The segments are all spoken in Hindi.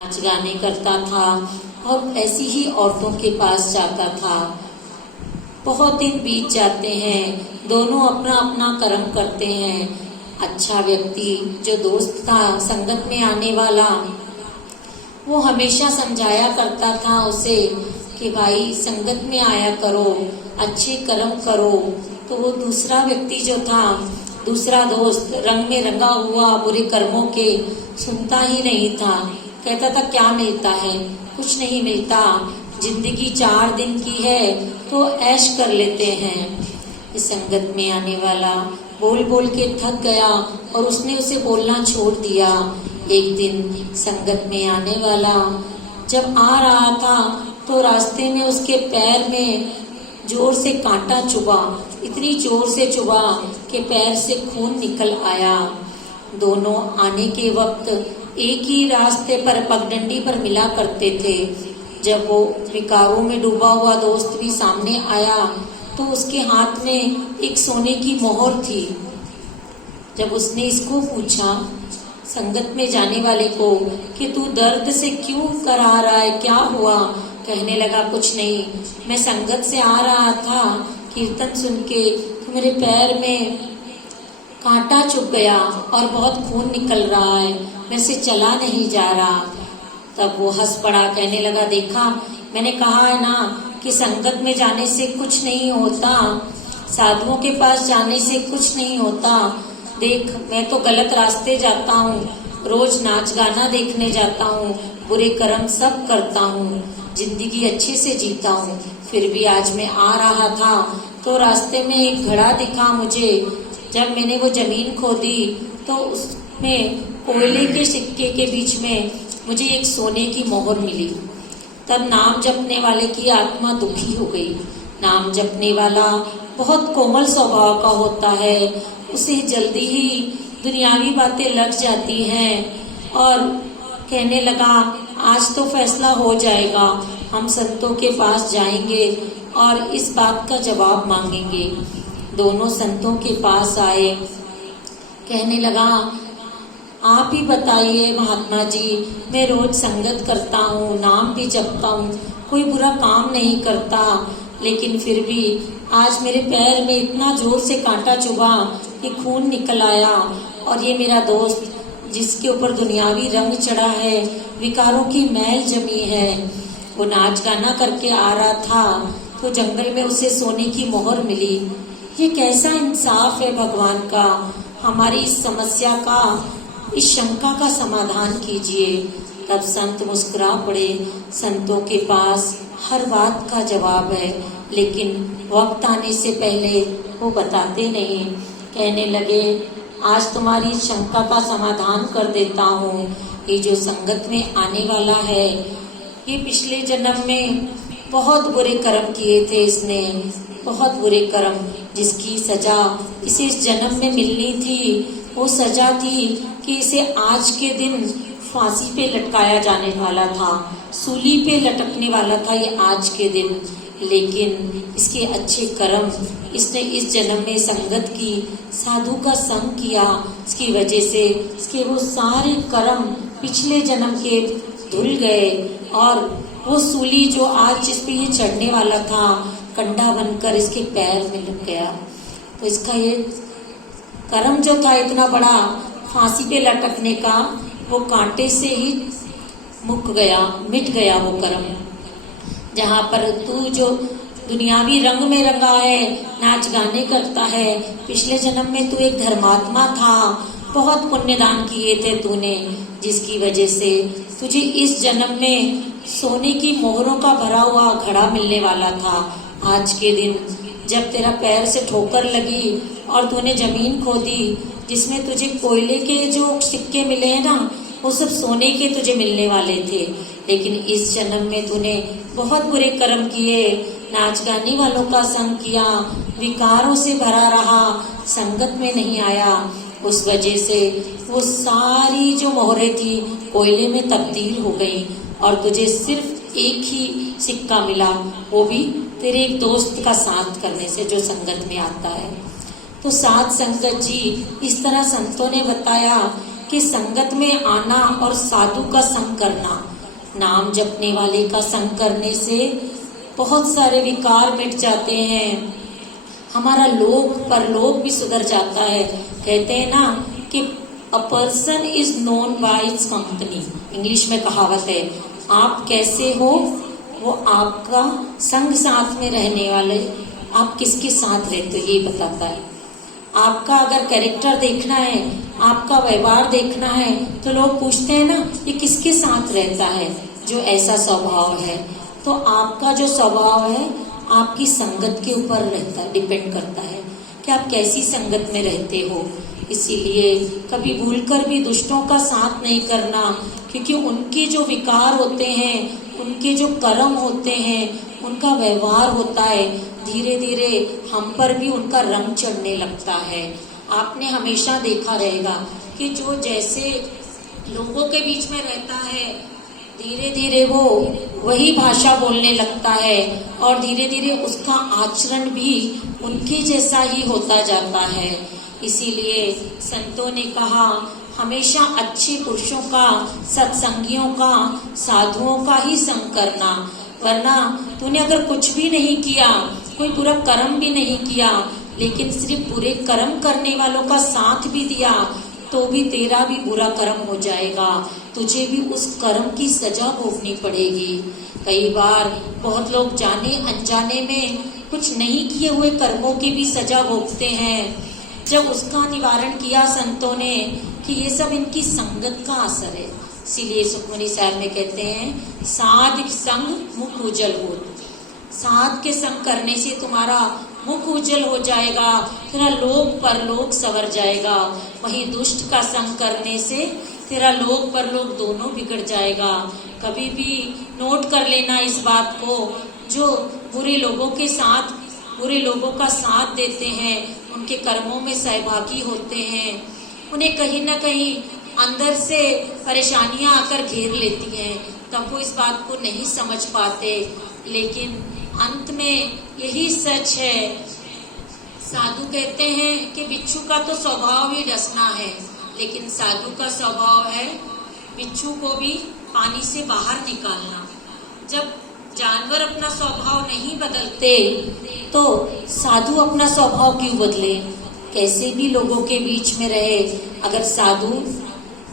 नाच गाने करता था और ऐसी ही औरतों के पास जाता था। बहुत दिन बीत जाते हैं, दोनों अपना अपना कर्म करते हैं। अच्छा व्यक्ति जो दोस्त था संगत में आने वाला, वो हमेशा समझाया करता था उसे कि भाई संगत में आया करो, अच्छे कर्म करो। तो वो दूसरा व्यक्ति जो था, दूसरा दोस्त, रंग में रंगा हुआ बुरे कर्मों के सुनता ही नहीं था। कहता था क्या मिलता है, कुछ नहीं मिलता, जिंदगी 4 दिन की है तो ऐश कर लेते हैं। इस संगत में आने वाला बोल बोल के थक गया और उसने उसे बोलना छोड़ दिया। एक दिन संगत में आने वाला जब आ रहा था तो रास्ते में उसके पैर में जोर से कांटा चुभा, इतनी जोर से चुभा कि पैर से खून निकल आया। दोनों आने के वक्त एक ही रास्ते पर पगडंडी पर मिला करते थे। जब वो विकारों में डूबा हुआ दोस्त भी सामने आया तो उसके हाथ में एक सोने की मोहर थी। जब उसने इसको पूछा संगत में जाने वाले को कि तू दर्द से क्यों करा रहा है, क्या हुआ? कहने लगा कुछ नहीं, मैं संगत से आ रहा था, कीर्तन सुन के तो मेरे पैर में कांटा चुभ गया और बहुत खून निकल रहा है, मेरे से चला नहीं जा रहा। तब वो हंस पड़ा, कहने लगा देखा, मैंने कहा है ना कि संगत में जाने से कुछ नहीं होता, साधुओं के पास जाने से कुछ नहीं होता। देख मैं तो गलत रास्ते जाता हूँ, रोज नाच गाना देखने जाता हूँ, बुरे कर्म सब करता हूँ, जिंदगी अच्छे से जीता हूँ। फिर भी आज मैं आ रहा था तो रास्ते में एक घड़ा दिखा मुझे। जब मैंने वो जमीन खोदी तो उसमें कोयले के सिक्के के बीच में मुझे एक सोने की मोहर मिली। तब नाम जपने वाले की आत्मा दुखी हो गई। नाम जपने वाला बहुत कोमल स्वभाव का होता है, उसे जल्दी ही दुनियावी बातें लग जाती हैं और कहने लगा आज तो फैसला हो जाएगा, हम संतों के पास जाएंगे और इस बात का जवाब मांगेंगे। दोनों संतों के पास आए, कहने लगा आप ही बताइए महात्मा जी, मैं रोज संगत करता हूँ, नाम भी जपता हूँ, कोई बुरा काम नहीं करता, लेकिन फिर भी आज मेरे पैर में इतना जोर से कांटा चुभा कि खून निकल आया। और ये मेरा दोस्त जिसके ऊपर दुनियावी रंग चढ़ा है, विकारों की मैल जमी है, वो नाच गाना करके आ रहा था तो जंगल में उसे सोने की मोहर मिली। ये कैसा इंसाफ है भगवान का, हमारी इस समस्या का, इस शंका का समाधान कीजिए। तब संत मुस्कुरा पड़े। संतों के पास हर बात का जवाब है, लेकिन वक्त आने से पहले वो बताते नहीं। कहने लगे आज तुम्हारी शंका का समाधान कर देता हूँ। ये जो संगत में आने वाला है, ये पिछले जन्म में बहुत बुरे कर्म किए थे इसने, बहुत बुरे कर्म, जिसकी सजा इसे इस जन्म में मिलनी थी। वो सजा थी कि इसे आज के दिन फांसी पे लटकाया जाने वाला था, सूली पे लटकने वाला था ये आज के दिन। लेकिन इसके अच्छे कर्म, इसने इस जन्म में संगत की, साधु का संग किया, इसकी वजह से इसके वो सारे कर्म पिछले जन्म के धुल गए और वो सूली जो आज जिस पे ये चढ़ने वाला था, कंडा बनकर इसके पैर में लग गया। तो इसका ये कर्म जो था इतना बड़ा फांसी पे लटकने का, वो कांटे से ही मुक गया, मिट गया वो कर्म। जहाँ पर तू जो दुनियावी रंग में रंगा है, नाच गाने करता है, पिछले जन्म में तू एक धर्मात्मा था, बहुत पुण्यदान किए थे तूने, जिसकी वजह से तुझे इस जन्म में सोने की मोहरों का भरा हुआ घड़ा मिलने वाला था। आज के दिन जब तेरा पैर से ठोकर लगी और तूने जमीन खोदी, जिसमें तुझे कोयले के जो सिक्के मिले हैं ना, वो सब सोने के तुझे मिलने वाले थे। लेकिन इस जन्म में तूने बहुत बुरे कर्म किए, नाच गाने वालों का संग किया, विकारों से भरा रहा, संगत में नहीं आया, उस वजह से वो सारी जो मोहरें थी कोयले में तब्दील हो गई और तुझे सिर्फ एक ही सिक्का मिला, वो भी तेरे एक दोस्त का साथ करने से जो संगत में आता है। तो साथ संगत जी, इस तरह संतों ने बताया कि संगत में आना और साधु का संग करना, नाम जपने वाले का संग करने से बहुत सारे विकार मिट जाते हैं, हमारा लोक परलोक भी सुधर जाता है। कहते हैं ना कि a person is known by it's company, English में कहावत है, आप कैसे हो वो आपका संग साथ में रहने वाले, आप किसके साथ रहते हो ये बताता है। आपका अगर कैरेक्टर देखना है, आपका व्यवहार देखना है, तो लोग पूछते हैं ना ये किसके साथ रहता है जो ऐसा स्वभाव है। तो आपका जो स्वभाव है आपकी संगत के ऊपर रहता है, डिपेंड करता है कि आप कैसी संगत में रहते हो। इसीलिए कभी भूलकर भी दुष्टों का साथ नहीं करना, क्योंकि उनके जो विकार होते हैं, उनके जो कर्म होते हैं, उनका व्यवहार होता है, धीरे धीरे हम पर भी उनका रंग चढ़ने लगता है। आपने हमेशा देखा रहेगा कि जो जैसे लोगों के बीच में रहता है, धीरे धीरे वो वही भाषा बोलने लगता है और धीरे धीरे उसका आचरण भी उनके जैसा ही होता जाता है। इसीलिए संतों ने कहा हमेशा अच्छे पुरुषों का, सत्संगियों का, साधुओं का ही संग करना, वरना तूने अगर कुछ भी नहीं किया, कोई बुरा कर्म भी नहीं किया, लेकिन सिर्फ बुरे कर्म करने वालों का साथ भी दिया, तो भी तेरा भी बुरा कर्म हो जाएगा, तुझे भी उस कर्म की सजा भोगनी पड़ेगी। कई बार बहुत लोग जाने अनजाने में कुछ नहीं किए हुए कर्मों की भी सजा भोगते हैं। जब उसका निवारण किया संतों ने कि ये सब इनकी संगत का असर है, इसीलिए सुखमनी साहब में कहते हैं साध संग मुख उज्जवल हो। साध के संग करने से तुम्हारा मुख उज्जवल हो जाएगा, तेरा लोक परलोक संवर जाएगा। वही दुष्ट का संग करने से तेरा लोक परलोक दोनों बिगड़ जाएगा। कभी भी नोट कर लेना इस बात को, जो बुरे लोगों के साथ, बुरे लोगों का साथ देते हैं, उनके कर्मों में सहभागी होते हैं, उन्हें कहीं ना कहीं अंदर से परेशानियां आकर घेर लेती हैं, तब वो इस बात को नहीं समझ पाते। लेकिन अंत में यही सच है। साधु कहते हैं कि बिच्छू का तो स्वभाव ही डसना है, लेकिन साधु का स्वभाव है बिच्छू को भी पानी से बाहर निकालना। जब जानवर अपना स्वभाव नहीं बदलते तो साधु अपना स्वभाव क्यों बदले? कैसे भी लोगों के बीच में रहे, अगर साधु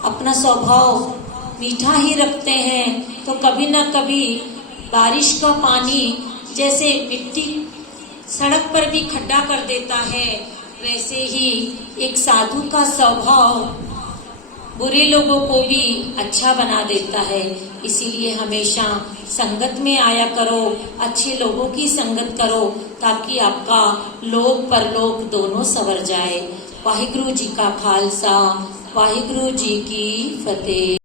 अपना स्वभाव मीठा ही रखते हैं तो कभी ना कभी बारिश का पानी जैसे मिट्टी सड़क पर भी खड्डा कर देता है, वैसे ही एक साधु का स्वभाव बुरे लोगों को भी अच्छा बना देता है। इसीलिए हमेशा संगत में आया करो, अच्छे लोगों की संगत करो, ताकि आपका लोक परलोक दोनों संवर जाए। वाहिगुरु जी का खालसा, वाहिगुरु जी की फतेह।